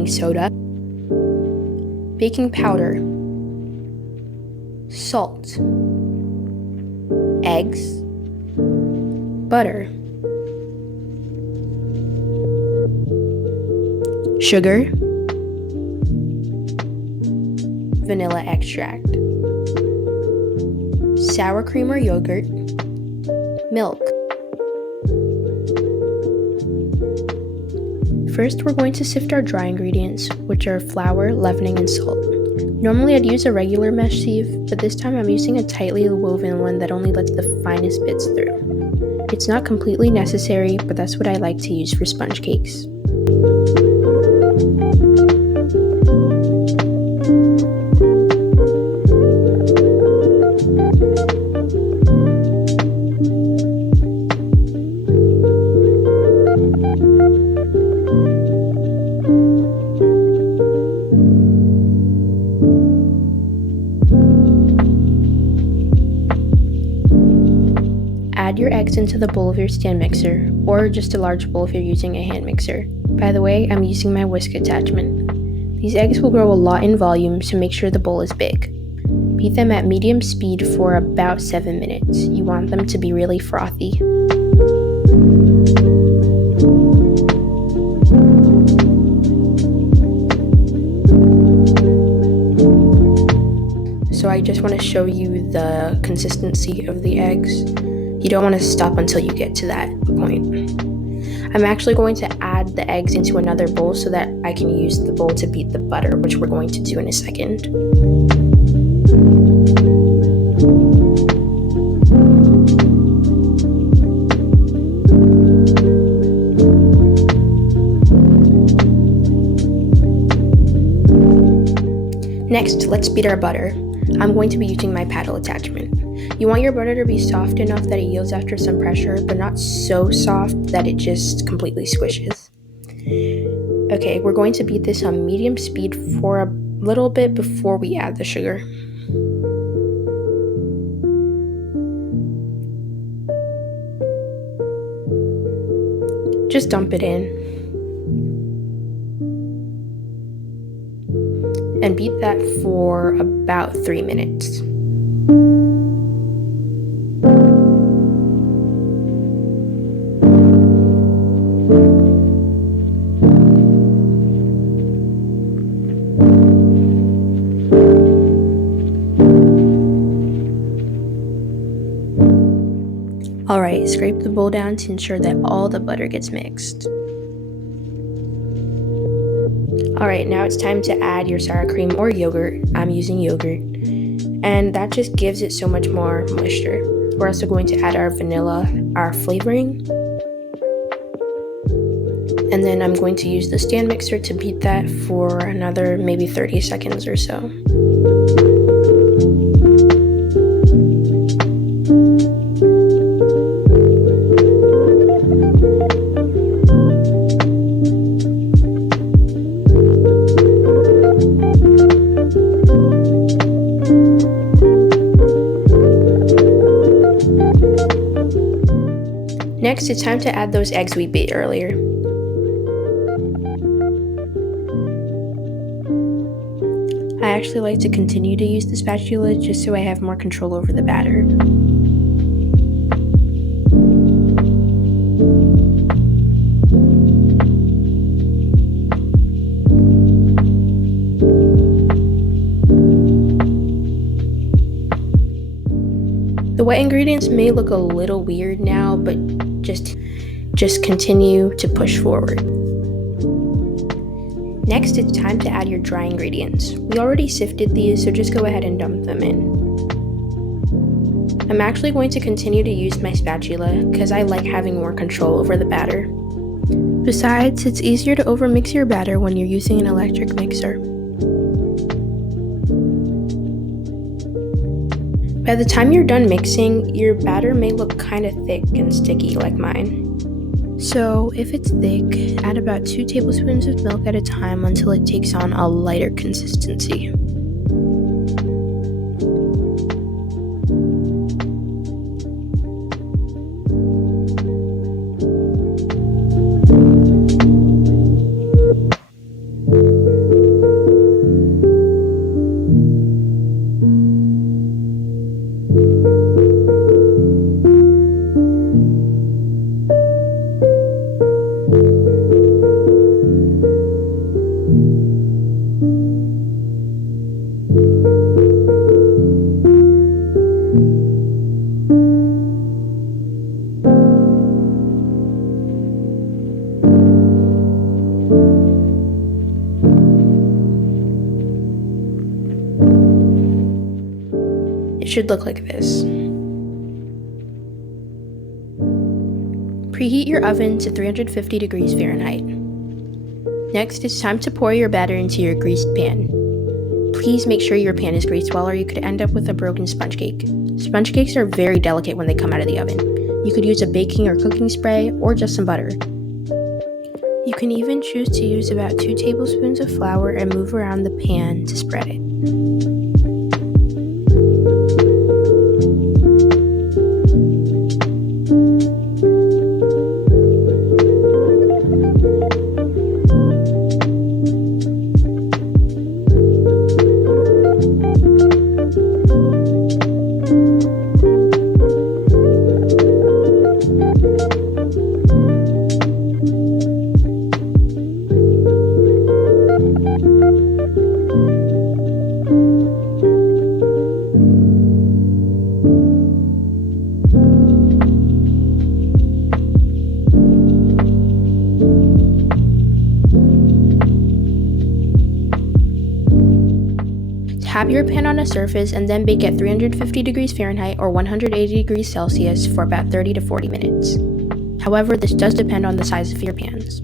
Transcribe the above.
baking soda, baking powder, salt, eggs, butter, sugar, vanilla extract, sour cream or yogurt, milk. First, we're going to sift our dry ingredients, which are flour, leavening, and salt. Normally I'd use a regular mesh sieve, but this time I'm using a tightly woven one that only lets the finest bits through. It's not completely necessary, but that's what I like to use for sponge cakes. Add your eggs into the bowl of your stand mixer, or just a large bowl if you're using a hand mixer. By the way, I'm using my whisk attachment. These eggs will grow a lot in volume, so make sure the bowl is big. Beat them at medium speed for about 7 minutes. You want them to be really frothy. So I just want to show you the consistency of the eggs. You don't want to stop until you get to that point. I'm actually going to add the eggs into another bowl so that I can use the bowl to beat the butter, which we're going to do in a second. Next, let's beat our butter. I'm going to be using my paddle attachment. You want your butter to be soft enough that it yields after some pressure, but not so soft that it just completely squishes. Okay, we're going to beat this on medium speed for a little bit before we add the sugar. Just dump it in. And beat that for about 3 minutes. Alright, scrape the bowl down to ensure that all the butter gets mixed. Alright, now it's time to add your sour cream or yogurt. I'm using yogurt. And that just gives it so much more moisture. We're also going to add our vanilla, our flavoring. And then I'm going to use the stand mixer to beat that for another maybe 30 seconds or so. Next, it's time to add those eggs we beat earlier. I actually like to continue to use the spatula just so I have more control over the batter. The wet ingredients may look a little weird now, but just continue to push forward. Next, it's time to add your dry ingredients. We already sifted these, so just go ahead and dump them in. I'm actually going to continue to use my spatula because I like having more control over the batter. Besides, it's easier to overmix your batter when you're using an electric mixer. By the time you're done mixing, your batter may look kind of thick and sticky like mine. So if it's thick, add about 2 tablespoons of milk at a time until it takes on a lighter consistency. should look like this. Preheat your oven to 350 degrees Fahrenheit. Next, it's time to pour your batter into your greased pan. Please make sure your pan is greased well or you could end up with a broken sponge cake. Sponge cakes are very delicate when they come out of the oven. You could use a baking or cooking spray or just some butter. You can even choose to use about 2 tablespoons of flour and move around the pan to spread it. Tap your pan on a surface and then bake at 350 degrees Fahrenheit or 180 degrees Celsius for about 30 to 40 minutes. However, this does depend on the size of your pans.